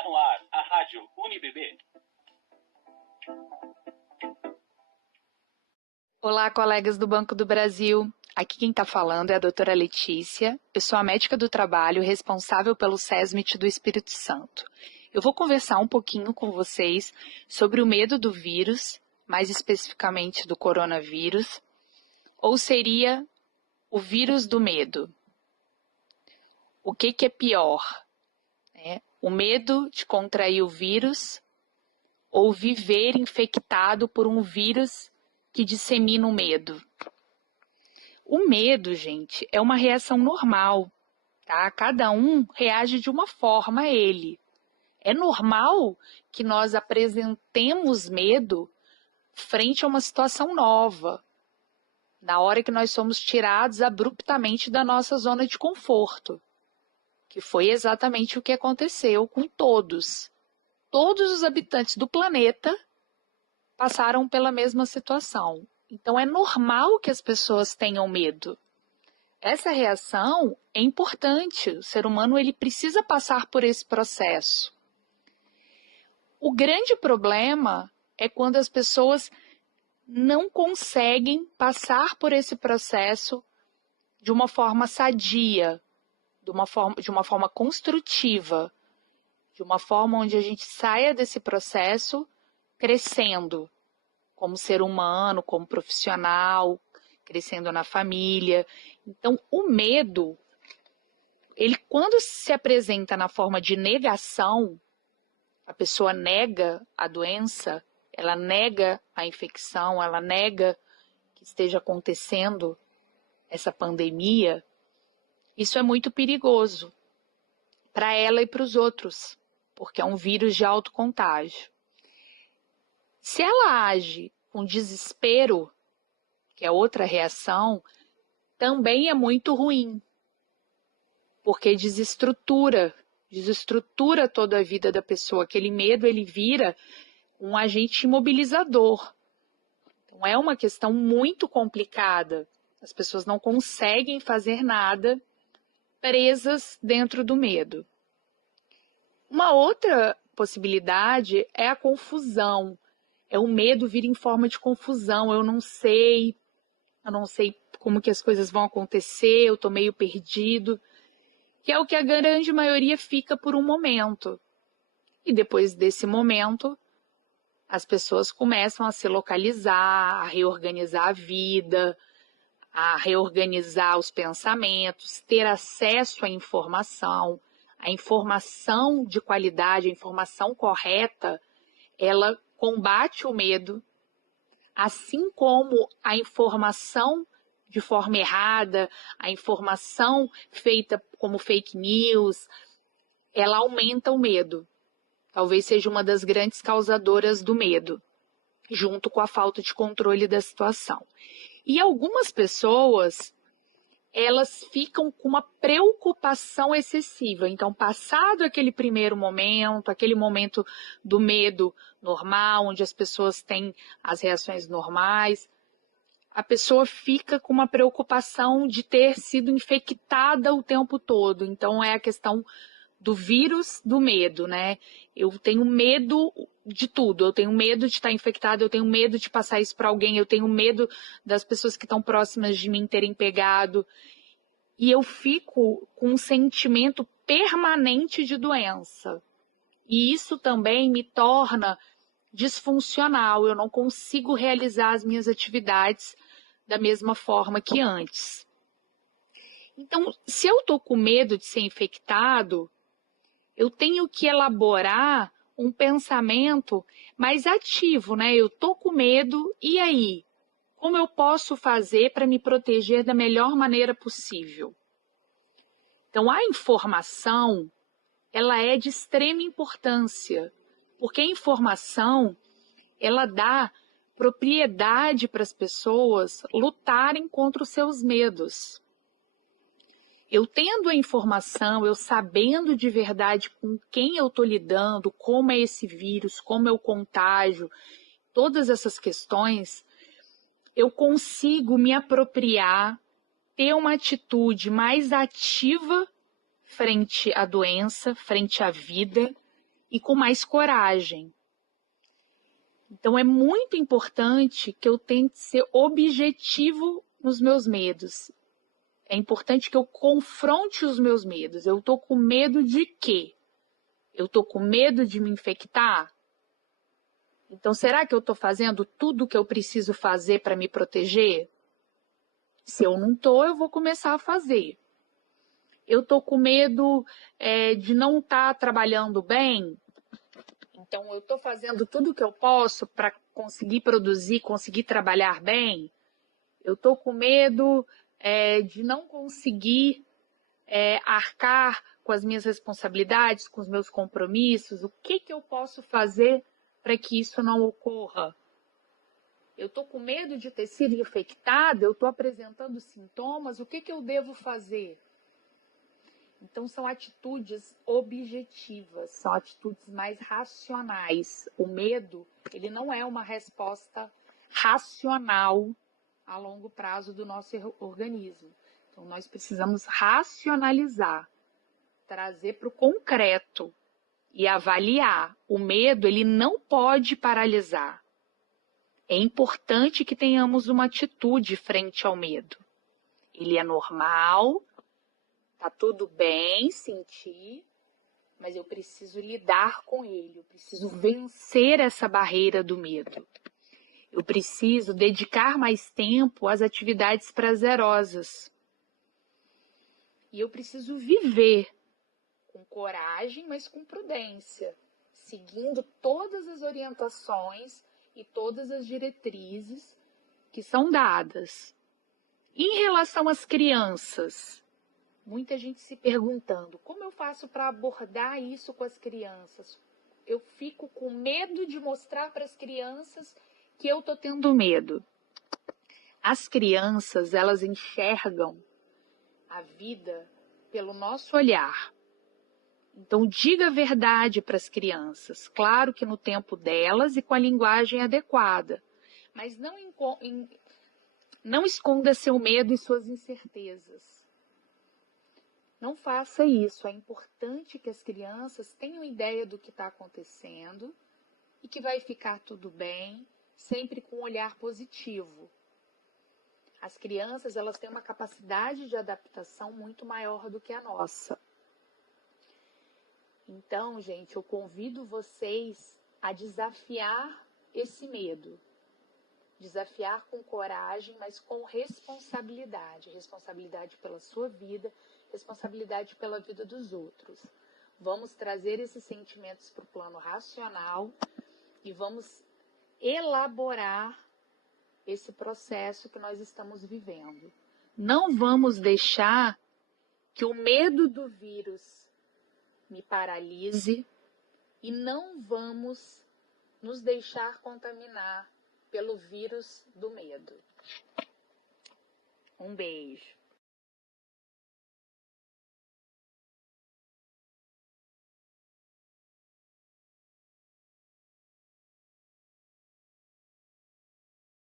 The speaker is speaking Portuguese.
Está no ar a Rádio UniBB. Olá, colegas do Banco do Brasil. Aqui quem está falando é a doutora Letícia. Eu sou a médica do trabalho responsável pelo SESMIT do Espírito Santo. Eu vou conversar um pouquinho com vocês sobre o medo do vírus, mais especificamente do coronavírus, ou seria o vírus do medo. O que é pior? O medo de contrair o vírus ou viver infectado por um vírus que dissemina o medo? O medo, gente, é uma reação normal, tá? Cada um reage de uma forma a ele. É normal que nós apresentemos medo frente a uma situação nova, na hora que nós somos tirados abruptamente da nossa zona de conforto, que foi exatamente o que aconteceu com todos. Todos os habitantes do planeta passaram pela mesma situação. Então, é normal que as pessoas tenham medo. Essa reação é importante. O ser humano ele precisa passar por esse processo. O grande problema é quando as pessoas não conseguem passar por esse processo de uma forma sadia, de uma forma construtiva, de uma forma onde a gente saia desse processo crescendo como ser humano, como profissional, crescendo na família. Então, o medo, ele quando se apresenta na forma de negação, a pessoa nega a doença, ela nega a infecção, ela nega que esteja acontecendo essa pandemia, isso é muito perigoso para ela e para os outros, porque é um vírus de alto contágio. Se ela age com desespero, que é outra reação, também é muito ruim, porque desestrutura toda a vida da pessoa. Aquele medo, ele vira um agente imobilizador. Então, é uma questão muito complicada. As pessoas não conseguem fazer nada presas dentro do medo. Uma outra possibilidade é a confusão. É o medo vir em forma de confusão. Eu não sei como que as coisas vão acontecer, eu estou meio perdido. Que é o que a grande maioria fica por um momento. E depois desse momento, as pessoas começam a se localizar, a reorganizar a vida, a reorganizar os pensamentos, ter acesso à informação. A informação de qualidade, a informação correta, ela combate o medo, assim como a informação de forma errada, a informação feita como fake news, ela aumenta o medo. Talvez seja uma das grandes causadoras do medo, junto com a falta de controle da situação. E algumas pessoas, elas ficam com uma preocupação excessiva. Então, passado aquele primeiro momento, aquele momento do medo normal, onde as pessoas têm as reações normais, a pessoa fica com uma preocupação de ter sido infectada o tempo todo. Então, é a questão do vírus do medo, né? Eu tenho medo de tudo. Eu tenho medo de estar infectada, eu tenho medo de passar isso para alguém, eu tenho medo das pessoas que estão próximas de mim terem pegado. E eu fico com um sentimento permanente de doença. E isso também me torna disfuncional. Eu não consigo realizar as minhas atividades da mesma forma que antes. Então, se eu estou com medo de ser infectado, eu tenho que elaborar um pensamento mais ativo, né? Eu estou com medo, e aí? Como eu posso fazer para me proteger da melhor maneira possível? Então, a informação, ela é de extrema importância, porque a informação, ela dá propriedade para as pessoas lutarem contra os seus medos. Eu tendo a informação, eu sabendo de verdade com quem eu estou lidando, como é esse vírus, como é o contágio, todas essas questões, eu consigo me apropriar, ter uma atitude mais ativa frente à doença, frente à vida, e com mais coragem. Então, é muito importante que eu tente ser objetivo nos meus medos. É importante que eu confronte os meus medos. Eu estou com medo de quê? Eu estou com medo de me infectar? Então, será que eu estou fazendo tudo o que eu preciso fazer para me proteger? Se eu não estou, eu vou começar a fazer. Eu estou com medo de não estar trabalhando bem? Então, eu estou fazendo tudo o que eu posso para conseguir produzir, conseguir trabalhar bem? Eu estou com medo de não conseguir arcar com as minhas responsabilidades, com os meus compromissos? O que eu posso fazer para que isso não ocorra? Eu estou com medo de ter sido infectada, eu estou apresentando sintomas, o que eu devo fazer? Então, são atitudes objetivas, são atitudes mais racionais. O medo, ele não é uma resposta racional a longo prazo do nosso organismo. Então, nós precisamos racionalizar, trazer para o concreto e avaliar. O medo, ele não pode paralisar. É importante que tenhamos uma atitude frente ao medo. Ele é normal, tá tudo bem sentir, mas eu preciso lidar com ele, eu preciso vencer essa barreira do medo. Eu preciso dedicar mais tempo às atividades prazerosas. E eu preciso viver com coragem, mas com prudência, seguindo todas as orientações e todas as diretrizes que são dadas. Em relação às crianças, muita gente se perguntando, como eu faço para abordar isso com as crianças? Eu fico com medo de mostrar para as crianças que eu estou tendo medo. As crianças, elas enxergam a vida pelo nosso olhar. Então, diga a verdade para as crianças, claro que no tempo delas e com a linguagem adequada, mas não esconda seu medo e suas incertezas. Não faça isso. É importante que as crianças tenham ideia do que está acontecendo e que vai ficar tudo bem, sempre com um olhar positivo. As crianças, elas têm uma capacidade de adaptação muito maior do que a nossa. Então, gente, eu convido vocês a desafiar esse medo. Desafiar com coragem, mas com responsabilidade. Responsabilidade pela sua vida, responsabilidade pela vida dos outros. Vamos trazer esses sentimentos para o plano racional e vamos elaborar esse processo que nós estamos vivendo. Não vamos deixar que o medo do vírus me paralise e não vamos nos deixar contaminar pelo vírus do medo. Um beijo.